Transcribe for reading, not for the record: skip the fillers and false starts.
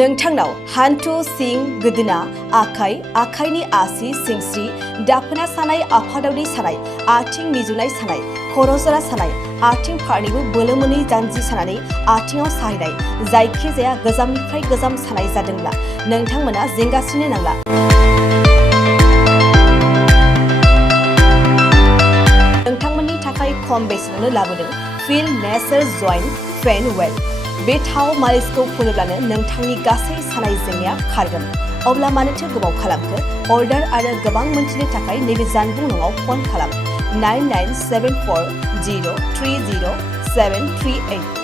नोंथांनाव हान्थु सिं गोदोना आखाइनि आसि सिंस्रि दाफोना सानाय आफादावनि सानाय आथिं मिजुनाय सानाय खर' जरा सानाय आथिं फारनैबो बोलो मोनै जानजि सानानै आथिङाव साहैनाय जायखिजाया गोजामनिफ्राय गोजाम सानाय जादोंब्ला नोंथांमोना जिंगासिनो नांला। नोंथांमोननि थाखाय खम बेसेनावनो लाबोदों फिल नेचार जइन्ट पेन वेल। बे थाव मालिसखौ फुनोब्लानो नोंथांनि गासै सानाय जेंनाया खारगोन। अब्ला मानोथो गोबाव खालामखो? अर्डार आरो गोबां मोनथिनो थाखाय नैबे जानबुं नङाव फन खालाम 9974030738।